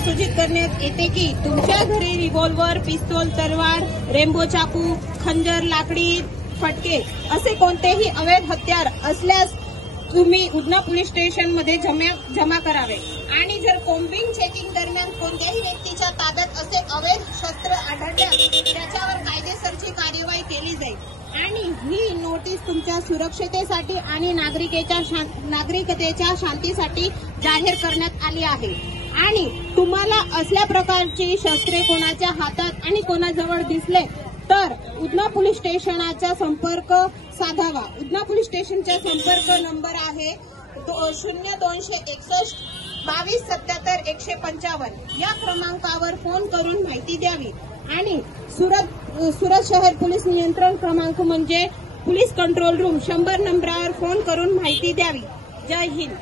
सूचित करण्यात येते की तुमच्या घरी रिव्हॉल्वर, पिस्तूल, तलवार, रेम्बो चाकू, खंजर, लाकडी फटके असे कोणतेही अवैध हत्यार असल्यास तुम्ही उधना पोलीस स्टेशनमध्ये जमा करावे। आणि जर कोम्बिंग चेकिंग दरम्यान कोणत्याही व्यक्तीच्या ताब्यात असे अवैध शस्त्र आढळल्यास त्याच्यावर कायदेशीर कार्यवाही केली जाईल। आणि ही नोटीस तुमच्या सुरक्षतेसाठी आणि नागरिकतेच्या शांतीसाठी जाहीर करण्यात आली आहे। आणि तुम्हाला असल्या प्रकारची शस्त्रे कोणाच्या हातात आणि कोणाजवळ दिसले तर उधना पोलीस स्टेशनचा संपर्क साधावा। उधना पोलीस स्टेशनचा संपर्क नंबर आहे 0261 22 77 155 या क्रमांकावर फोन करून माहिती द्यावी। आणि सुरत शहर पोलीस नियंत्रण क्रमांक म्हणजे पोलीस कंट्रोल रूम 100 नंबरावर फोन करून माहिती द्यावी। जय हिंद।